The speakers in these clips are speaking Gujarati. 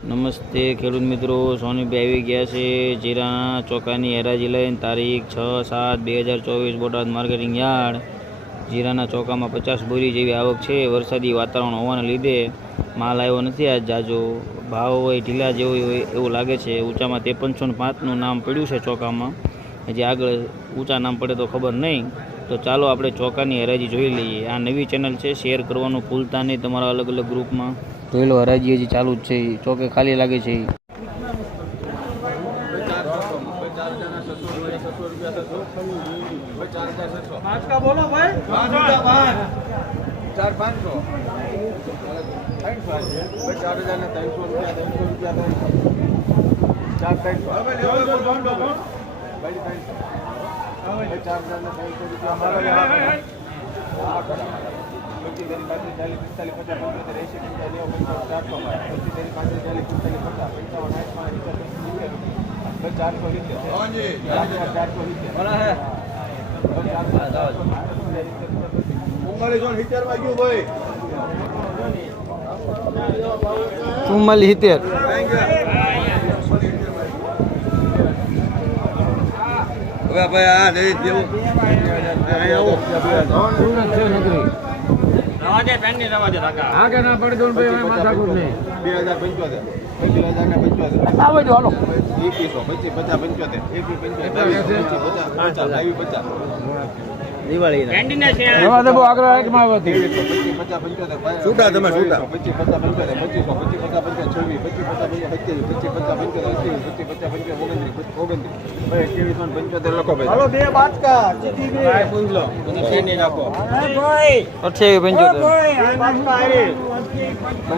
નમસ્તે ખેડૂત મિત્રો, સોનીભાઈ આવી ગયા છે જીરાના ચોકાની હરાજી લઈને તારીખ છ સાત બે હજાર ચોવીસ બોટાદ માર્કેટિંગ યાર્ડ. જીરાના ચોકામાં પચાસ બોરી જેવી આવક છે. વરસાદી વાતાવરણ હોવાને લીધે માલ આવ્યો નથી આજ જાજો. ભાવ હોય, ઢીલા જેવો હોય એવું લાગે છે. ઊંચામાં ત્રેપનસો પાંચનું નામ પડ્યું છે ચોખામાં. હજી આગળ ઊંચા નામ પડે તો ખબર નહીં. તો ચાલો આપણે ચોકાની હરાજી જોઈ લઈએ. આ નવી ચેનલ છે, શેર કરવાનું ભૂલતા નહીં તમારા અલગ અલગ ગ્રુપમાં. જોઈ લો હરાજી હજી ચાલુ જ છે. ચોકે ખાલી લાગે છે. ચાર પાંચસો. ચાર હજાર ને ત્રણસો રૂપિયા ત્રણસો રૂપિયા ચાર ત્રણસો. ચાર હજાર ને ત્રણસો. રૂપિયા रुपया तीन सौ रुपया चार तीन सौ भाई રવા દે પેનની રવા દે કાકા હા કે ના પડી દોન ભાઈ માથા કુટ નહીં 2075 25 આવે જો હાલો 21 25 75 21 25 50 50 50 50 દિવાળી બહુ આગ્રહ હાથમાં આવ્યો હતી. પચાસ છૂટા તમે છૂટા. પચીસ પચાસ પંચોતેર પચીસો પચીસ પચાસ પંચાસ છવ્વીસ પચીસ પચાસ પંચાસ પચીસ પચાસ પંચોતેર. અઠ્યાવીસ પચીસ પચાસ પંચાસ ઓગણત્રીસ ઓગણત્રીસ ભાઈ પંચોતેર લખો ભાઈ બે બાચકા નાખો. અઠ્યાવીસ પંચોતેર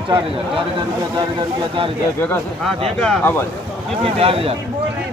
ચાર હજાર ચાર હજાર રૂપિયા ચાર હજાર રૂપિયા ચાર હજાર. ભેગા રૂપિયા ચાર ચાર હજાર.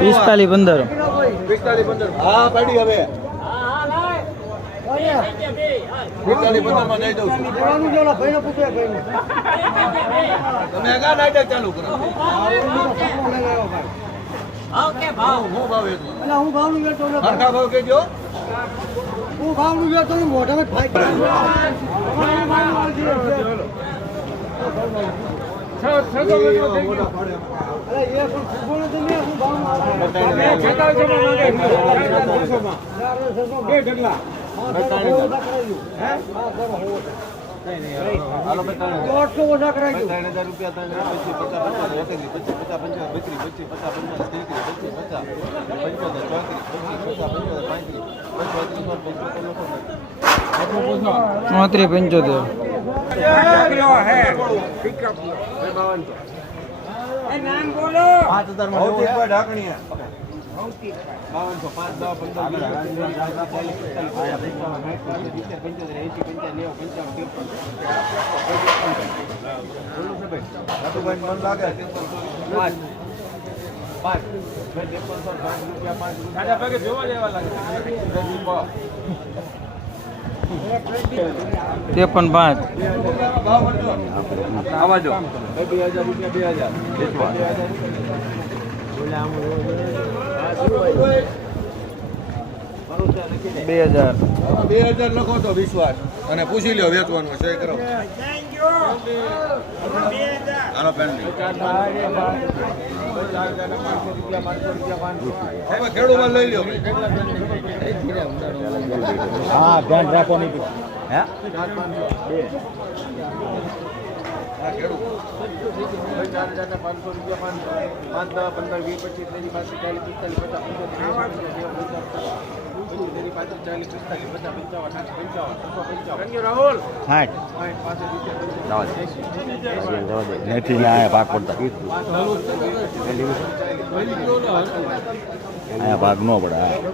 પિસ્તાલીસ પંદર હા પાડી છો પિસ્તાલીસ પંદર પિસ્તાલીસ પંદર હા પાડી હવે પિસ્તાલીસ પંદરમાં દઈ દઉં છું તમે આગા નાટક ચાલુ કરો ઓકે ભાવ હું ભાવ એટલો એટલે હું વેચતો ને સરખા ભાવ કેજો હું વેચતો ને મોઢામાં ફાઈ ને હું ભાવમાં હાલો ભાઈ ત્રણ હજાર. પચાસ પંચોતેર પાંચ હજાર ઢાંકણી બાવનસો પાંચ દસ પંદર પંચોતેર એંસી પંચાવન નેવું પંચાવન ત્રેપન મન લાગે પાંચ. પાંચ ભાઈ ત્રેપન પાંચ રૂપિયા પાંચ રૂપિયા જોવા જેવા લાગે ત્રેપન પાંચ આવા જો. બે હજાર રૂપિયા બે હજાર. બે હજાર. બે હજાર લખો તો વિશ્વાસ. અને પૂછી લ્યો વેચવાનું છે કરો. હાલો પેન્ડિંગ હવે ખેડૂત લઈ લ્યો. હા ધ્યાન રાખો નહીં હા? ચાર હજાર ને પાંચસો રૂપિયા પાંચ પાંચ દસ પંદર વીસ પચીસ ત્રીસ પાંત્રીસ ચાલીસ પિસ્તાલીસ પચાસ પંચોતેર એંસી, પંચાસી, નેવું, પંચાવન, પચીસ તેરી પાંત્રીસ ચાલીસ પિસ્તાલીસ પચાસ પંચાવન સાઠ પંચાવન છસો પંચાવન રાહુલ સાઠ સાઠ પાસઠ સિત્તેર પંચાવન એંસી નથી અહીંયા ભાગ પડતા અહીંયા ભાગ ન પડે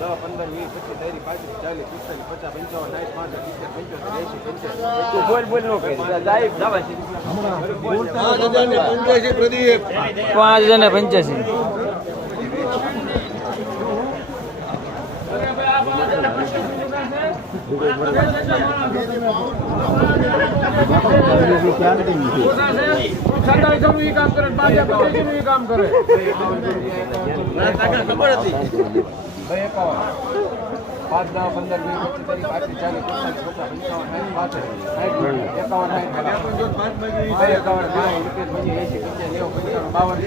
દસ પંદર વીસ પચીસ ત્રીસ પાંત્રીસ ચાલીસ પિસ્તાલીસ પચાસ પંચાવન સાઠ પાંચ સિત્તેર સિત્તેર એંસી પંચાવન પંચોતેર બોલ બોલ નો કરી પાંચ હજાર ને પંચ્યાસી. કામ કરે પચીસ બે એકાવન પાંચ દસ પંદર વીસ પચીસ પાંત્રીસ ચાલીસ પિસ્તાલીસ પચાસ પંચાવન સાઠ પાસઠ એકાવન એકાવન પચીસ બાવન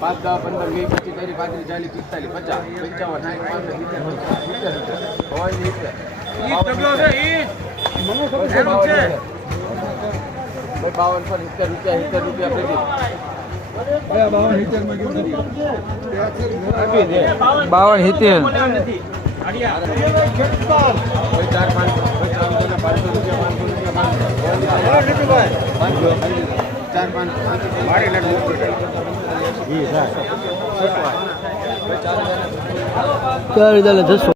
પાંચ દસ પંદર વીસ પચીસ ત્રીસ પાંત્રીસ ચાલીસ પિસ્તાલીસ પચાસ પંચાવન સાઠ પાંસઠ બાવન પર સિત્તેર રૂપિયા સિત્તેર રૂપિયા પ્રતિ બાવન સિત્તેર. ચાર હજાર છસો